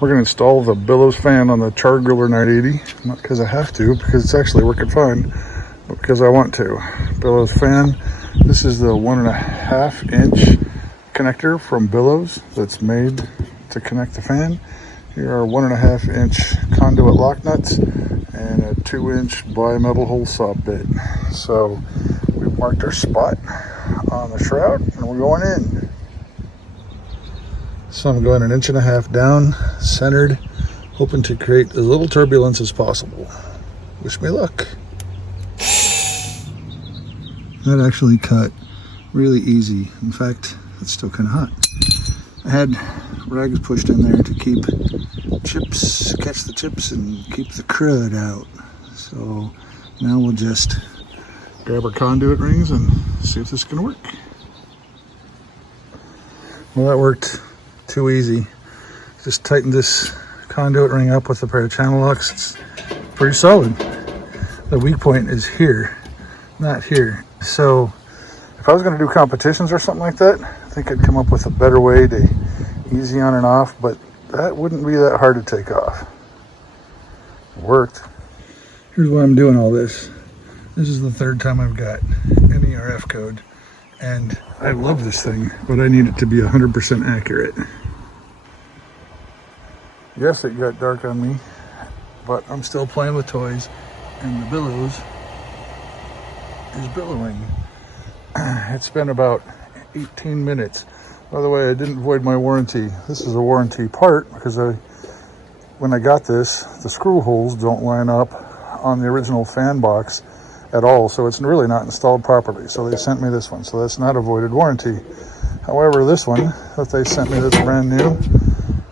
We're going to install the Billows fan on the Char Griller 980, not because I have to, because it's actually working fine, but because I want to. Billows fan. This is the 1.5 inch connector from Billows that's made to connect the fan. Here are 1.5 inch conduit lock nuts and a 2-inch bimetal hole saw bit. So we've marked our spot on the shroud and we're going in. So I'm going 1.5 inches down, centered, hoping to create as little turbulence as possible. Wish me luck. That actually cut really easy. In fact, it's still kind of hot. I had rags pushed in there to keep chips, catch the chips and keep the crud out. So now we'll just grab our conduit rings and see if this is gonna work. Well, that worked too easy. Just tightened this conduit ring up with a pair of channel locks. It's pretty solid. The weak point is here, not here. So if I was going to do competitions or something like that, I think I'd come up with a better way to easy on and off, but that wouldn't be that hard to take off. It worked. Here's why I'm doing all this. This is the third time I've got an ERF code, and I love this thing, but I need it to be 100% accurate. Yes, it got dark on me, but I'm still playing with toys, and the Billows is billowing. It's been about 18 minutes. By the way, I didn't void my warranty. This is a warranty part because when I got this, the screw holes don't line up on the original fan box at all, so it's really not installed properly. So they sent me this one, so that's not a voided warranty. However, this one that they sent me that's brand new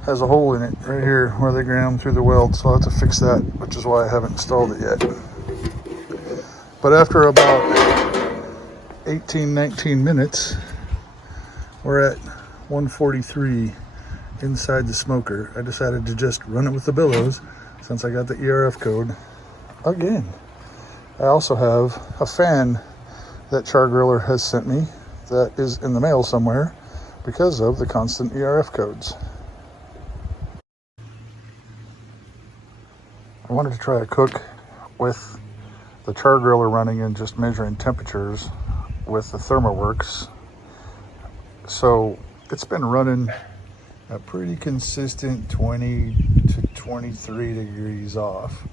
has a hole in it right here where they ground through the weld, so I'll have to fix that, which is why I haven't installed it yet. But after about 19 minutes, we're at 143 inside the smoker. I decided to just run it with the Billows since I got the ERF code again. I also have a fan that Char Griller has sent me that is in the mail somewhere because of the constant ERF codes. I wanted to try a cook with the Char Griller running and just measuring temperatures with the Thermoworks. So it's been running a pretty consistent 20 to 23 degrees off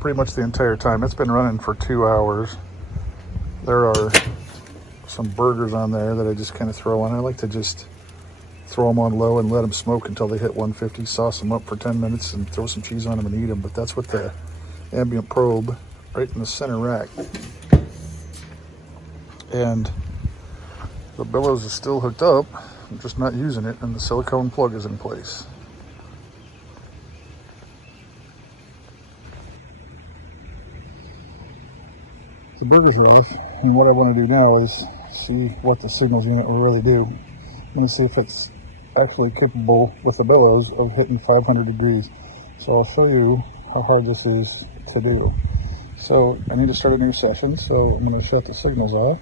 pretty much the entire time. It's been running for 2 hours. There are some burgers on there that I just kind of throw on. I like to just throw them on low and let them smoke until they hit 150, sauce them up for 10 minutes and throw some cheese on them and eat them. But that's with the ambient probe right in the center rack. And the Billows is still hooked up. I'm just not using it, and the silicone plug is in place. The burgers are off, and what I want to do now is see what the Signals unit will really do. I'm going to see if it's actually capable with the Billows of hitting 500 degrees. So I'll show you how hard this is to do. So I need to start a new session, so I'm going to shut the Signals off.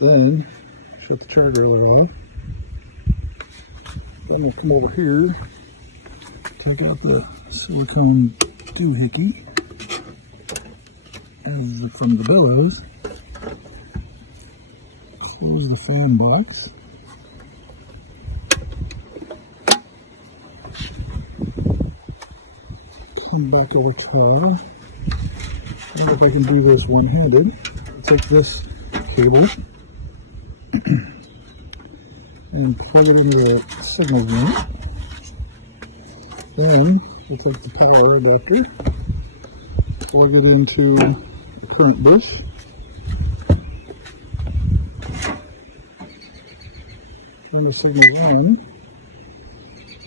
Then shut the Char Griller off. Then I'll come over here, take out the silicone doohickey from the Billows, close the fan box, come back over Char. I wonder if I can do this one-handed. Take this cable and plug it into the Signals unit. Then we'll take the power adapter, plug it into the current bush, turn the Signals on.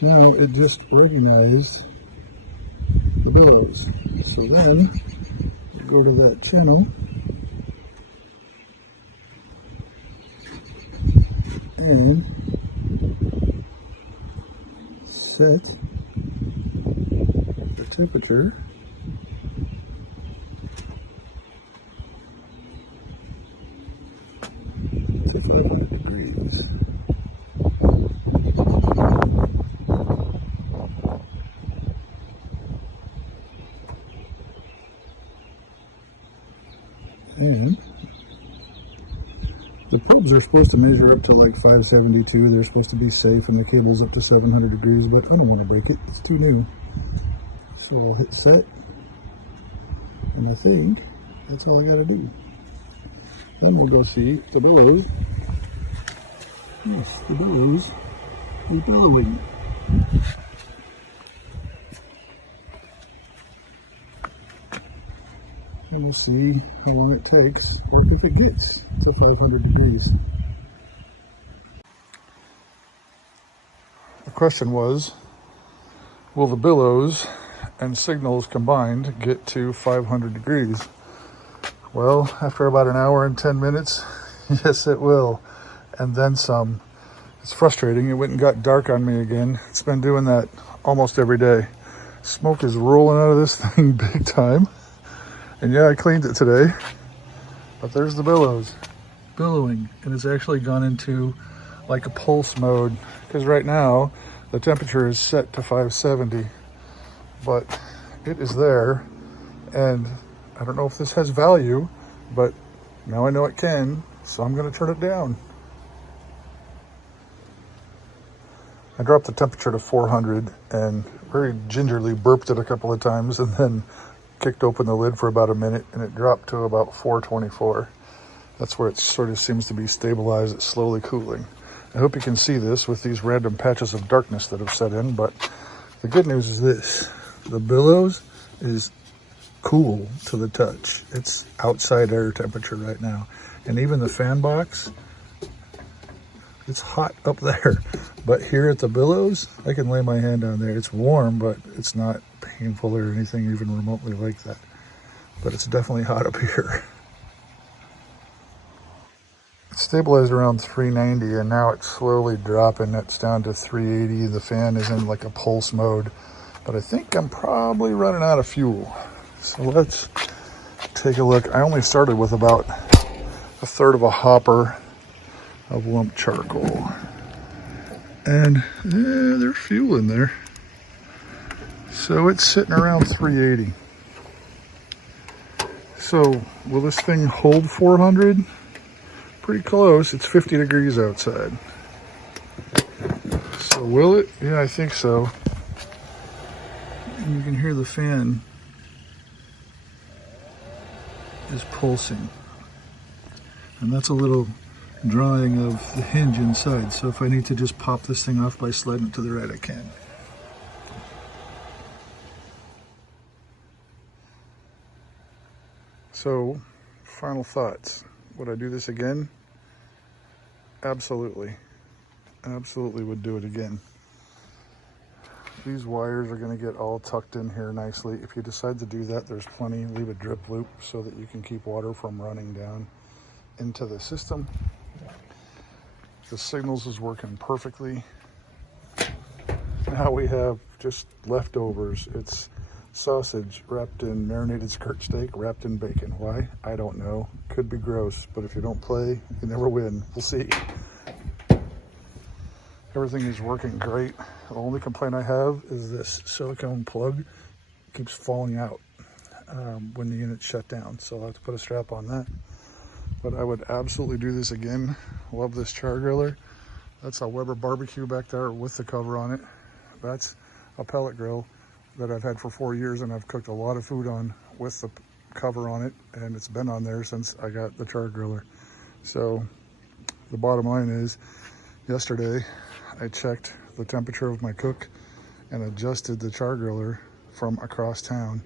Now it just recognized the Billows. So then go to that channel and set the temperature to 500. And the probes are supposed to measure up to like 572. They're supposed to be safe, and the cable's up to 700 degrees, but I don't want to break it. It's too new. So I'll hit set, and I think that's all I got to do. Then we'll go see the Billows. Yes, the Billows is billowing. And we'll see how long it takes, or if it gets to 500 degrees. The question was, will the Billows and Signals combined get to 500 degrees? Well, after about an hour and 10 minutes, yes it will. And then some. It's frustrating. It went and got dark on me again. It's been doing that almost every day. Smoke is rolling out of this thing big time. And yeah, I cleaned it today. But there's the Billows billowing. And it's actually gone into like a pulse mode. Because right now, the temperature is set to 570. But it is there. And I don't know if this has value, but now I know it can. So I'm going to turn it down. I dropped the temperature to 400 and very gingerly burped it a couple of times and then kicked open the lid for about a minute and it dropped to about 424. That's where it sort of seems to be stabilized. It's slowly cooling. I hope you can see this with these random patches of darkness that have set in, but the good news is this. The Billows is cool to the touch. It's outside air temperature right now. And even the fan box, it's hot up there. But here at the Billows, I can lay my hand down there. It's warm, but it's not painful or anything even remotely like that. But it's definitely hot up here. It's stabilized around 390 and now it's slowly dropping. It's down to 380. The fan is in like a pulse mode. But I think I'm probably running out of fuel. So let's take a look. I only started with about a third of a hopper of lump charcoal. And there's fuel in there. So it's sitting around 380. So will this thing hold 400? Pretty close. It's 50 degrees outside. So will it? Yeah, I think so. And you can hear the fan is pulsing. And that's a little drawing of the hinge inside. So if I need to just pop this thing off by sliding it to the right, I can. So, final thoughts. Would I do this again? Absolutely. Absolutely would do it again. These wires are going to get all tucked in here nicely. If you decide to do that, there's plenty. Leave a drip loop so that you can keep water from running down into the system. The Signals is working perfectly. Now we have just leftovers. It's sausage wrapped in marinated skirt steak, wrapped in bacon. Why? I don't know. Could be gross, but if you don't play, you never win. We'll see. Everything is working great. The only complaint I have is this silicone plug keeps falling out when the unit's shut down. So I'll have to put a strap on that. But I would absolutely do this again. Love this Char Griller. That's a Weber barbecue back there with the cover on it. That's a pellet grill that I've had for 4 years and I've cooked a lot of food on with the cover on it, and it's been on there since I got the Char Griller. So the bottom line is, yesterday I checked the temperature of my cook and adjusted the Char Griller from across town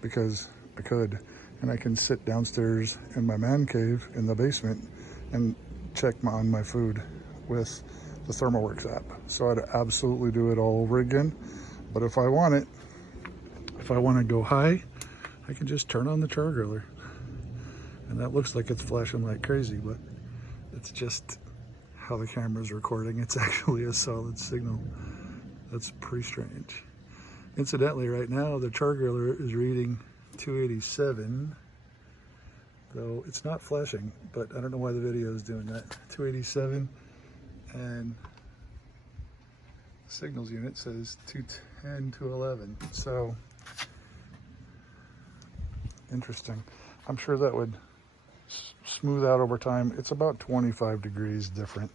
because I could. And I can sit downstairs in my man cave in the basement and check on my food with the Thermoworks app. So I'd absolutely do it all over again. But if I want it, if I want to go high, I can just turn on the Char Griller. And that looks like it's flashing like crazy, but it's just how the camera's recording. It's actually a solid signal. That's pretty strange. Incidentally, right now, the Char Griller is reading 287, though it's not flashing, but I don't know why the video is doing that. 287, and the Signals unit says 210 to 11. So interesting. I'm sure that would smooth out over time. It's about 25 degrees different.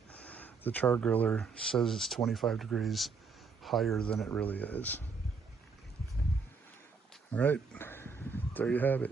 The Char Griller says it's 25 degrees higher than it really is. All right, there you have it.